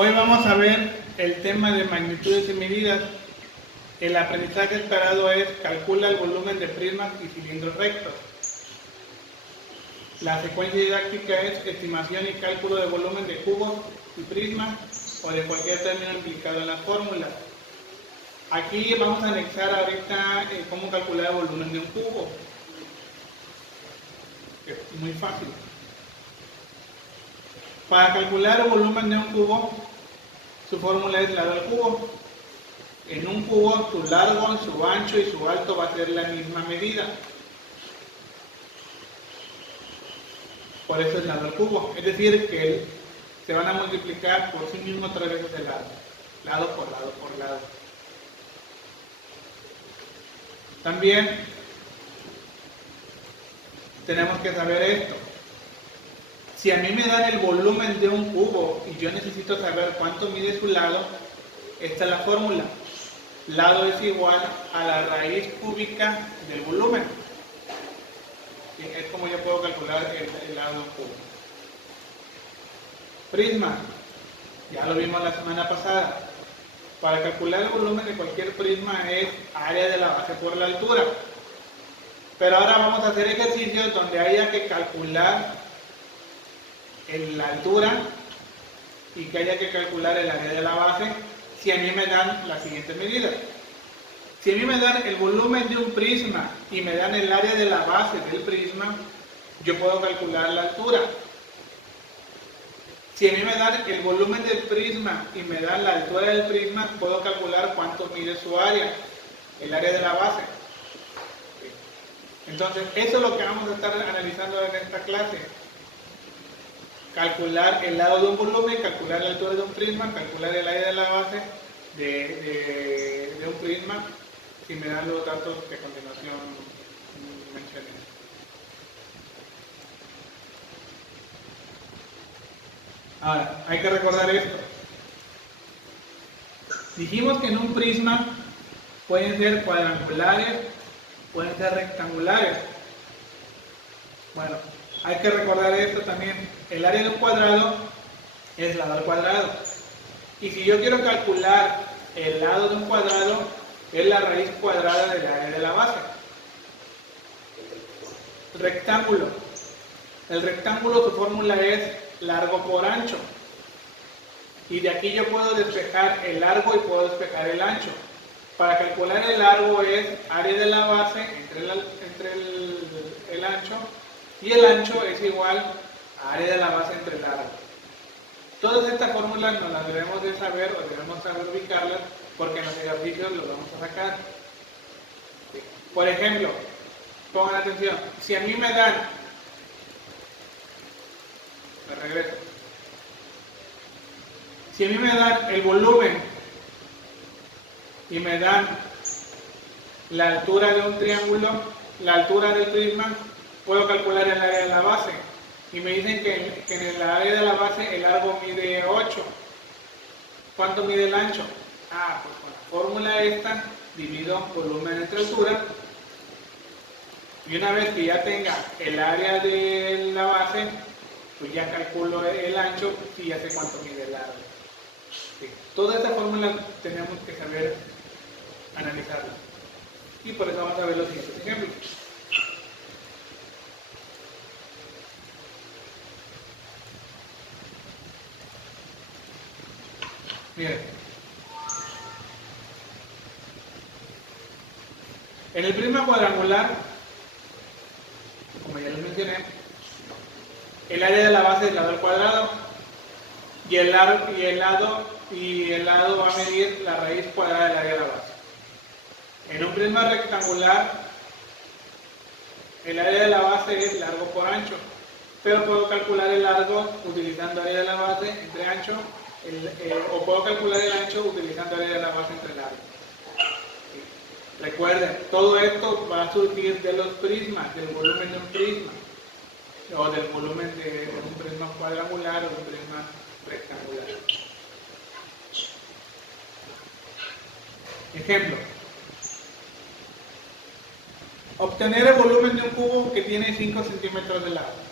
Hoy vamos a ver el tema de magnitudes y medidas. El aprendizaje esperado es calcula el volumen de prismas y cilindros rectos. La secuencia didáctica es estimación y cálculo de volumen de cubos y prismas o de cualquier término implicado en las fórmulas. Aquí vamos a anexar ahorita cómo calcular el volumen de un cubo. Es muy fácil. Para calcular el volumen de un cubo, su fórmula es lado al cubo. En un cubo, su largo, su ancho y su alto va a ser la misma medida. Por eso es lado al cubo. Es decir, que se van a multiplicar por sí mismo 3 veces el lado. Lado por lado por lado. También tenemos que saber esto. Si a mí me dan el volumen de un cubo y yo necesito saber cuánto mide su lado, esta es la fórmula. Lado es igual a la raíz cúbica del volumen. Es como yo puedo calcular el lado de un cubo. Prisma. Ya lo vimos la semana pasada. Para calcular el volumen de cualquier prisma es área de la base por la altura. Pero ahora vamos a hacer ejercicios donde haya que calcular la altura y que haya que calcular el área de la base si a mí me dan las siguientes medidas. Si a mí me dan el volumen de un prisma y me dan el área de la base del prisma, yo puedo calcular la altura. Si a mí me dan el volumen del prisma y me dan la altura del prisma, puedo calcular cuánto mide su área, el área de la base. Entonces, eso es lo que vamos a estar analizando en esta clase. Calcular el lado de un volumen, calcular la altura de un prisma, calcular el área de la base de un prisma, si me dan los datos que a continuación mencioné. Ahora, hay que recordar esto. Dijimos que en un prisma pueden ser cuadrangulares, pueden ser rectangulares. Bueno, hay que recordar esto también. El área de un cuadrado es lado al cuadrado. Y si yo quiero calcular el lado de un cuadrado, es la raíz cuadrada del área de la base. Rectángulo. El rectángulo, su fórmula es largo por ancho. Y de aquí yo puedo despejar el largo y puedo despejar el ancho. Para calcular el largo es área de la base entre el ancho, y el ancho es igual a área de la base entre el largo. Todas estas fórmulas nos las debemos de saber o debemos saber ubicarlas porque en los ejercicios los vamos a sacar. Por ejemplo, pongan atención, si a mí me dan, me regreso, si a mí me dan el volumen y me dan la altura de un triángulo, la altura del prisma, puedo calcular el área de la base. Y me dicen que en el área de la base el largo mide 8. ¿Cuánto mide el ancho? Pues con la fórmula esta, divido volumen entre altura. Y una vez que ya tenga el área de la base, pues ya calculo el ancho y ya sé cuánto mide el largo. Sí. Toda esta fórmula tenemos que saber analizarla. Y por eso vamos a ver los siguientes ejemplos. Miren. En el prisma cuadrangular, como ya les mencioné, el área de la base es lado al cuadrado y el lado va a medir la raíz cuadrada del área de la base. En un prisma rectangular, el área de la base es largo por ancho, pero puedo calcular el largo utilizando área de la base entre ancho, o puedo calcular el ancho utilizando área de la base entre largo. Recuerden, todo esto va a surgir de los prismas, del volumen de un prisma, o del volumen de un prisma cuadrangular o de un prisma rectangular. Ejemplo. Obtener el volumen de un cubo que tiene 5 centímetros de lado.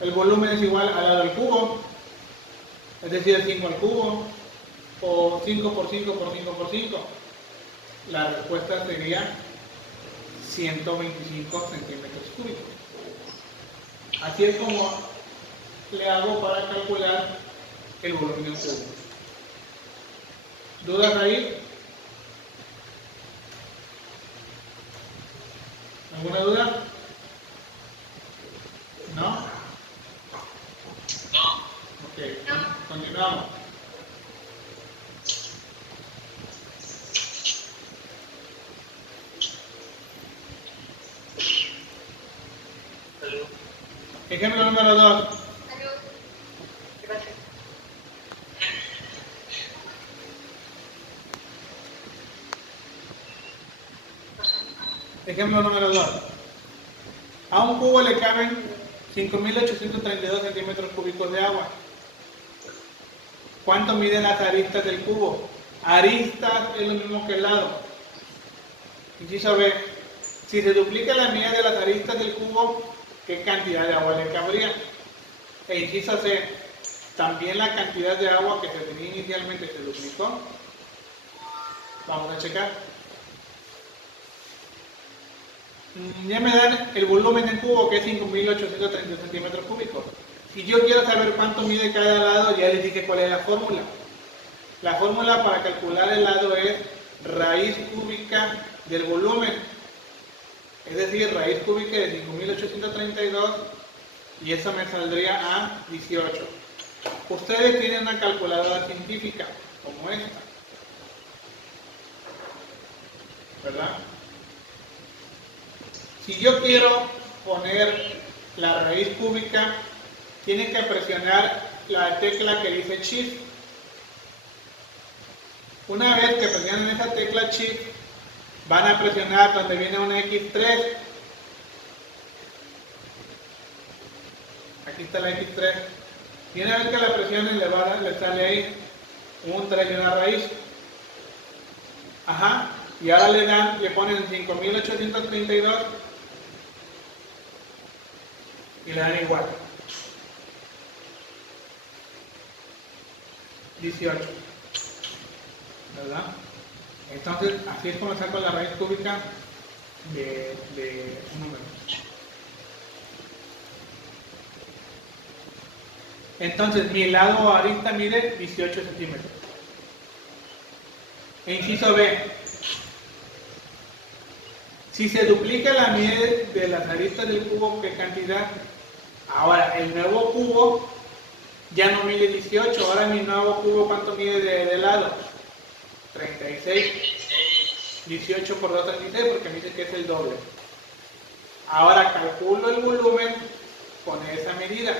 el volumen es igual al lado del cubo, es decir, 5 al cubo, o 5 por 5 por 5 por 5. La respuesta sería 125 centímetros cúbicos. Así es como le hago para calcular el volumen de un cubo. ¿Dudas ahí? ¿Alguna duda? ¿No? No. Ok, continuamos. Salud. Ejemplo número 2. Gracias. Ejemplo número 2. A un cubo le caben 5.832 centímetros cúbicos de agua. ¿Cuánto miden las aristas del cubo? Aristas es lo mismo que el lado. Inciso B. Si se duplica la medida de las aristas del cubo, ¿qué cantidad de agua le cabría? E inciso C. También la cantidad de agua que se tenía inicialmente se duplicó. Vamos a checar. Ya me dan el volumen del cubo, que es 5.832 centímetros cúbicos. Si yo quiero saber cuánto mide cada lado, ya les dije cuál es la fórmula. La fórmula para calcular el lado es raíz cúbica del volumen. Es decir, raíz cúbica de 5.832 y eso me saldría a 18. Ustedes tienen una calculadora científica como esta, ¿verdad? Si yo quiero poner la raíz cúbica, tienen que presionar la tecla que dice Shift. Una vez que presionen esa tecla Shift, van a presionar donde viene una X3. Aquí está la X3. Y una vez que la presionen, le sale ahí un 3 y una raíz. Ajá. Y ahora le ponen 5.832 y le dan igual. 18. ¿Verdad? Entonces, así es como saco la raíz cúbica de un número. Entonces, mi lado arista mide 18 centímetros. E inciso B. Si se duplica la medida de las aristas del cubo, ¿qué cantidad? Ahora, el nuevo cubo ya no mide 18. Ahora mi nuevo cubo, ¿cuánto mide de lado? 36. 18 por 2, 36, porque me dice que es el doble. Ahora calculo el volumen con esa medida.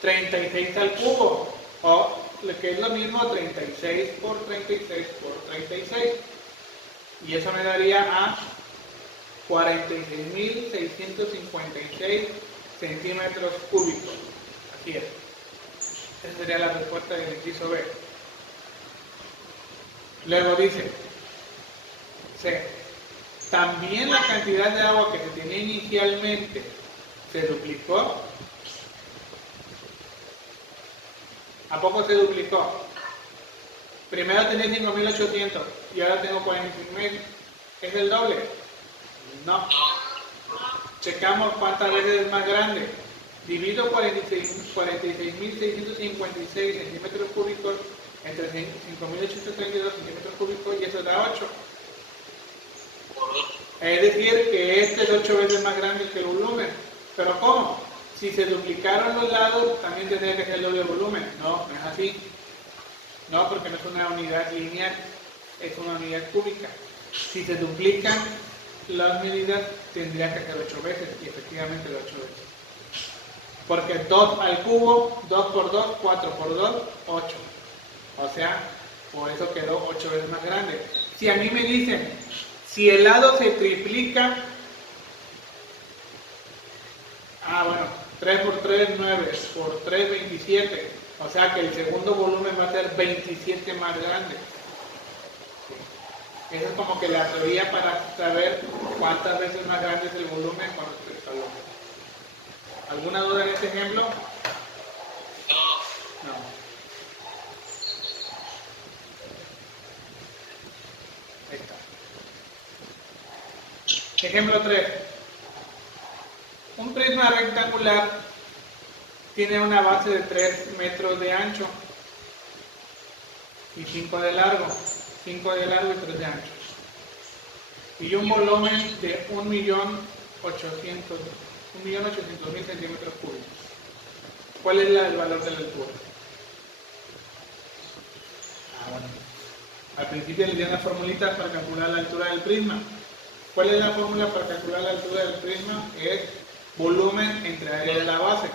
36 al cubo, o lo que es lo mismo, 36 por 36 por 36. Y eso me daría a 46.656 centímetros cúbicos. Así es. Esa sería la respuesta del inciso B. Luego dice C. También la cantidad de agua que se tenía inicialmente se duplicó. ¿A poco se duplicó? Primero tenía 5.800 y ahora tengo 46.000. ¿Es el doble? No. Checamos cuántas veces es más grande. Divido 46.656 centímetros cúbicos entre 5.832 centímetros cúbicos y eso da 8. Es decir, que este es 8 veces más grande que el volumen. ¿Pero cómo? Si se duplicaron los lados, también tendría que ser el doble volumen. No, no es así. No, porque no es una unidad lineal, es una unidad cúbica. Si se duplican las medidas, tendría que ser 8 veces, y efectivamente es 8 veces. Porque 2 al cubo, 2 por 2, 4 por 2, 8. O sea, por eso quedó 8 veces más grande. Si a mí me dicen, si el lado se triplica, bueno, 3 por 3, 9, por 3, 27. O sea que el segundo volumen va a ser 27 más grande. Esa es como que la teoría para saber cuántas veces más grande es el volumen con respecto al otro. ¿Alguna duda en este ejemplo? No. No. Ahí está. Ejemplo 3. Un prisma rectangular tiene una base de 3 metros de ancho y 5 de largo. 5 de largo y 3 de ancho. Y un volumen de 1.800.000 centímetros cúbicos. ¿Cuál es el valor de la altura? Bueno. Al principio le di unas formulitas para calcular la altura del prisma. ¿Cuál es la fórmula para calcular la altura del prisma? Es volumen entre área de la base.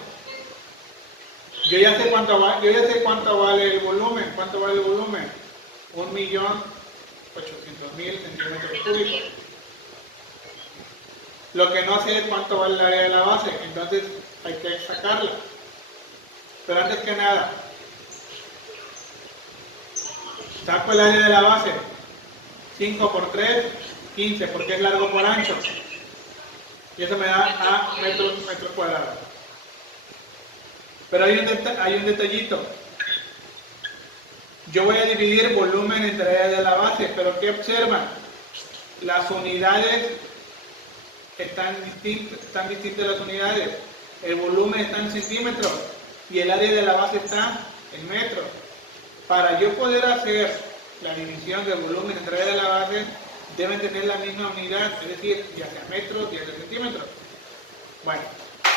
Yo ya sé cuánto vale el volumen. ¿Cuánto vale el volumen? 1.800.000 centímetros cúbicos. Lo que no sé es cuánto vale el área de la base, entonces hay que sacarla. Pero antes que nada, saco el área de la base. 5 por 3, 15, porque es largo por ancho. Y eso me da a metros cuadrados. Pero hay un detallito. Yo voy a dividir volumen entre área de la base, pero ¿qué observan? Las unidades están distintas las unidades. El volumen está en centímetros y el área de la base está en metros. Para yo poder hacer la división del volumen entre área de la base, deben tener la misma unidad, es decir, ya sea metros, ya sea centímetros. Bueno,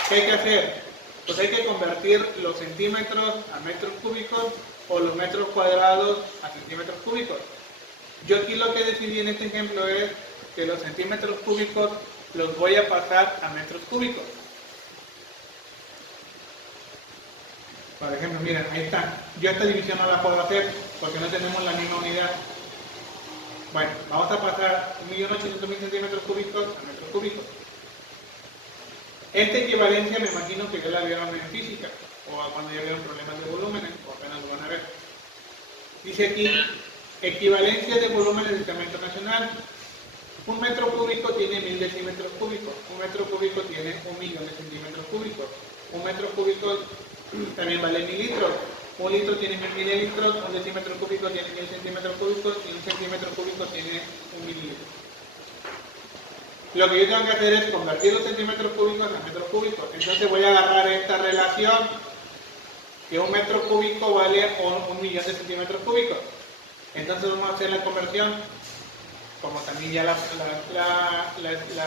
¿qué hay que hacer? Pues hay que convertir los centímetros a metros cúbicos o los metros cuadrados a centímetros cúbicos. Yo aquí lo que decidí en este ejemplo es que los centímetros cúbicos los voy a pasar a metros cúbicos. Por ejemplo, miren, ahí está. Yo esta división no la puedo hacer porque no tenemos la misma unidad. Bueno, vamos a pasar 1.800.000 centímetros cúbicos a metros cúbicos. Esta equivalencia me imagino que ya la vieron en física o cuando ya vieron problemas de volúmenes o apenas lo van a ver. Dice aquí, equivalencia de volúmenes del sistema internacional. Un metro cúbico tiene 1.000 decímetros cúbicos. Un metro cúbico tiene 1.000.000 de centímetros cúbicos. Un metro cúbico también vale 1.000 litros. Un litro tiene 1.000 mililitros. Un decímetro cúbico tiene 1.000 centímetros cúbicos. Y un centímetro cúbico tiene 1 mililitro. Lo que yo tengo que hacer es convertir los centímetros cúbicos a metros cúbicos. Entonces voy a agarrar esta relación, que un metro cúbico vale 1.000.000 de centímetros cúbicos. Entonces vamos a hacer la conversión, como también ya la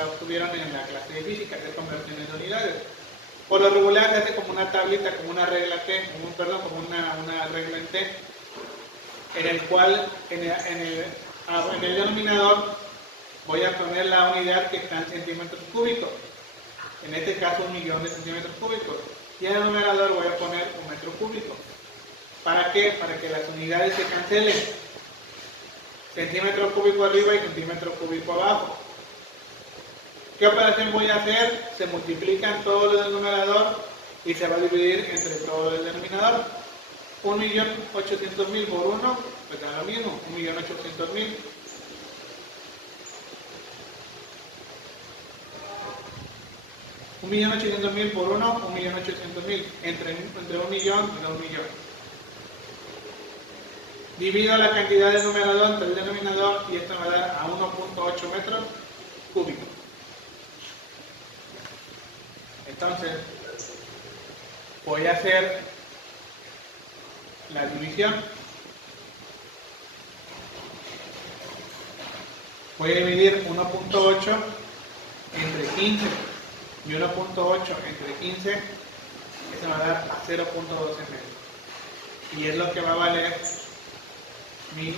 obtuvieron en la clase de física, hacer conversiones de unidades. Por lo regular se hace como una tablita, como una regla T, como una regla en T, en el cual en el denominador voy a poner la unidad que está en centímetros cúbicos, en este caso 1.000.000 de centímetros cúbicos, y en el numerador voy a poner un metro cúbico. ¿Para qué? Para que las unidades se cancelen, centímetro cúbico arriba y centímetro cúbico abajo. ¿Qué operación voy a hacer? Se multiplican todos los del numerador y se va a dividir entre todos los del denominador. 1.800.000 por 1, pues da lo mismo, 1.800.000. Un 1.800.000 por 1, 1.800.000. Entre 1 millón y 2 millones. Divido la cantidad del numerador entre el denominador y esto me va a dar a 1.8 metros cúbicos. Entonces, voy a hacer la división. Voy a dividir 1.8 entre 15 y 1.8 entre 15, eso me va a dar a 0.12 metros. Y es lo que va a valer mi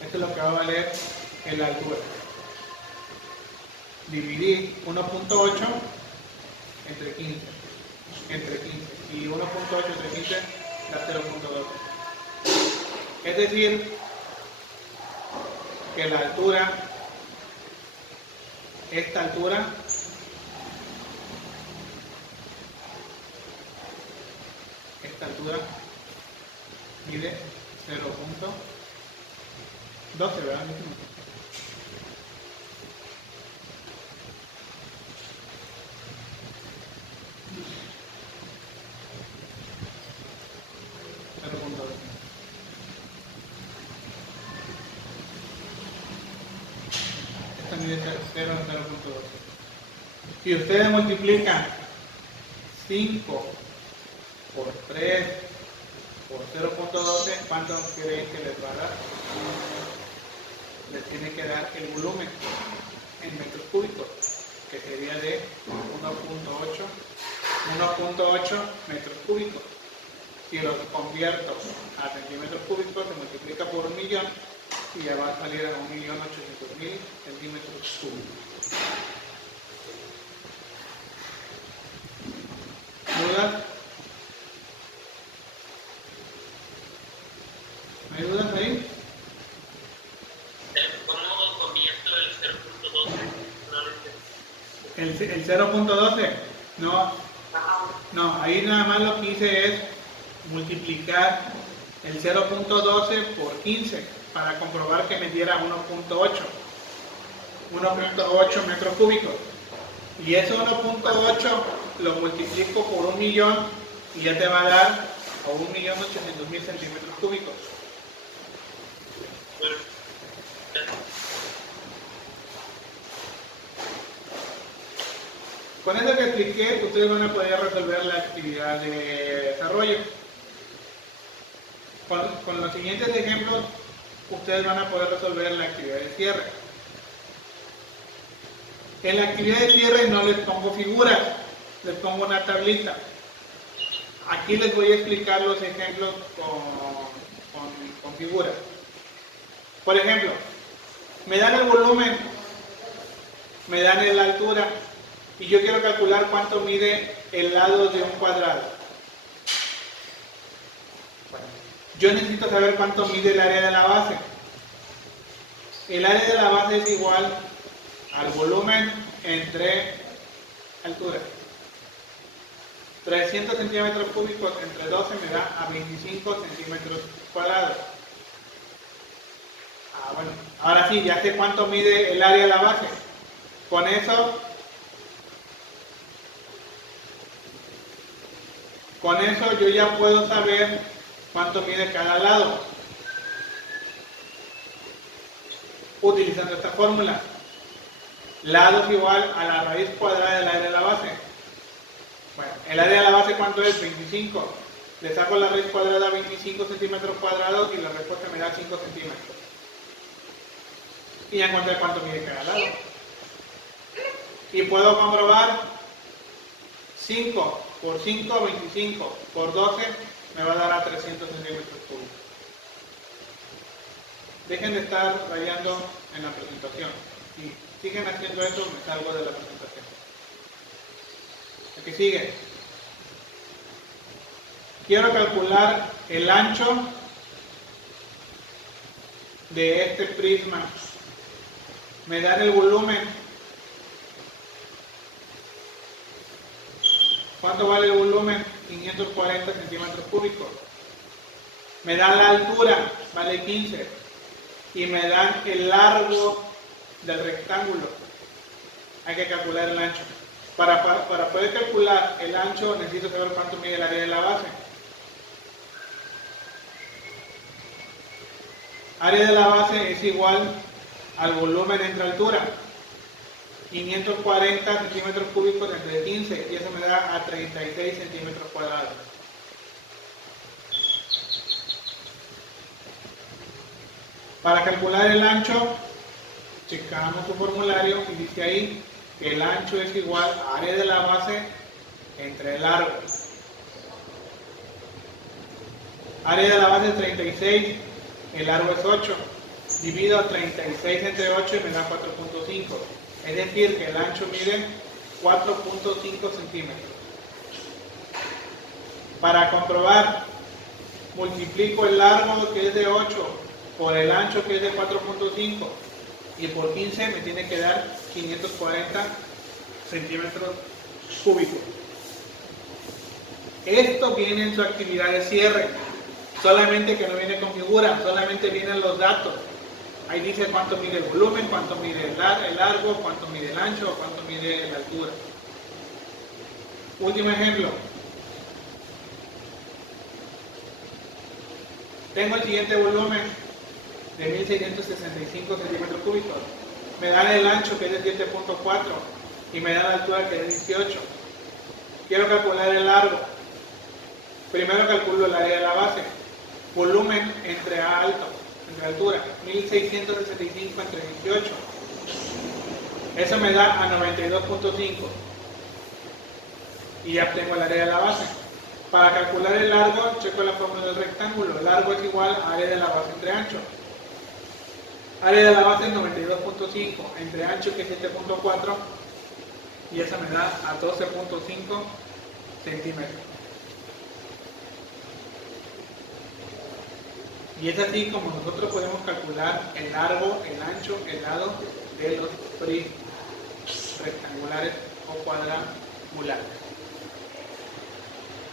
esto es lo que va a valer en la altura. Dividí 1.8 entre 15 y 1.8 entre 15 da 0.12. Es decir, que la altura, esta altura, mide 0.12, ¿verdad? mide 0 en 0.12. Si ustedes multiplican 5 por 3 por 0.12, ¿cuánto creen que les va a dar? Les tiene que dar el volumen en metros cúbicos, que sería de 1.8 metros cúbicos. Si lo convierto a centímetros cúbicos, se multiplica por 1.000.000 y ya va a salir a 1.800.000 centímetros cúbicos. ¿Dudas? ¿Hay dudas ahí? ¿Cómo convierto el 0.12? El 0.12, no, ahí nada más lo que hice es multiplicar el 0.12 por 15 para comprobar que me diera 1.8 metros cúbicos. Y ese 1.8 lo multiplico por 1.000.000 y ya te va a dar a 1.800.000 centímetros cúbicos. Bueno, Con eso que expliqué, ustedes van a poder resolver la actividad de desarrollo. Con los siguientes ejemplos, ustedes van a poder resolver la actividad de cierre. En la actividad de cierre no les pongo figuras, les pongo una tablita. Aquí les voy a explicar los ejemplos con figuras. Por ejemplo, me dan el volumen, me dan la altura, y yo quiero calcular cuánto mide el lado de un cuadrado. Yo necesito saber cuánto mide el área de la base. El área de la base es igual al volumen entre altura. 300 centímetros cúbicos entre 12 me da a 25 centímetros cuadrados. Bueno, ahora sí, ya sé cuánto mide el área de la base. Con eso yo ya puedo saber cuánto mide cada lado. Utilizando esta fórmula. Lado es igual a la raíz cuadrada del área de la base. Bueno, el área de la base, ¿cuánto es? 25. Le saco la raíz cuadrada a 25 centímetros cuadrados y la respuesta me da 5 centímetros. Y ya encontré cuánto mide cada lado. Y puedo comprobar 5 por 5, 25 por 12 me va a dar a 300 centímetros cúbicos. Dejen de estar rayando en la presentación. Si siguen haciendo eso, me salgo de la presentación. Aquí sigue. Quiero calcular el ancho de este prisma. Me dan el volumen. ¿Cuánto vale el volumen? 540 centímetros cúbicos. Me dan la altura, vale 15. Y me dan el largo del rectángulo. Hay que calcular el ancho. Para poder calcular el ancho necesito saber cuánto mide el área de la base. Área de la base es igual al volumen entre altura. 540 centímetros cúbicos entre 15 y eso me da a 36 centímetros cuadrados. Para calcular el ancho, checamos su formulario y dice ahí que el ancho es igual a área de la base entre el largo. Área de la base es 36, el largo es 8. Divido 36 entre 8 y me da 4.5. Es decir, que el ancho mide 4.5 centímetros. Para comprobar, multiplico el largo, que es de 8, por el ancho, que es de 4.5, y por 15 me tiene que dar 540 centímetros cúbicos. Esto viene en su actividad de cierre, solamente que no viene con figura, solamente vienen los datos. Ahí dice cuánto mide el volumen, cuánto mide el largo, cuánto mide el ancho, cuánto mide la altura. Último ejemplo. Tengo el siguiente volumen de 1665 centímetros cúbicos. me dan el ancho que es de 7.4 y me dan la altura que es 18. Quiero calcular el largo. Primero calculo el área de la base. Volumen entre alto, entre altura, 1665 entre 18. Eso me da a 92.5. Y ya tengo el área de la base. Para calcular el largo, checo la fórmula del rectángulo. Largo es igual a área de la base entre ancho. Área de la base es 92.5 entre ancho que es 7.4 y eso me da a 12.5 centímetros. Y es así como nosotros podemos calcular el largo, el ancho, el lado de los prismas rectangulares o cuadrangulares.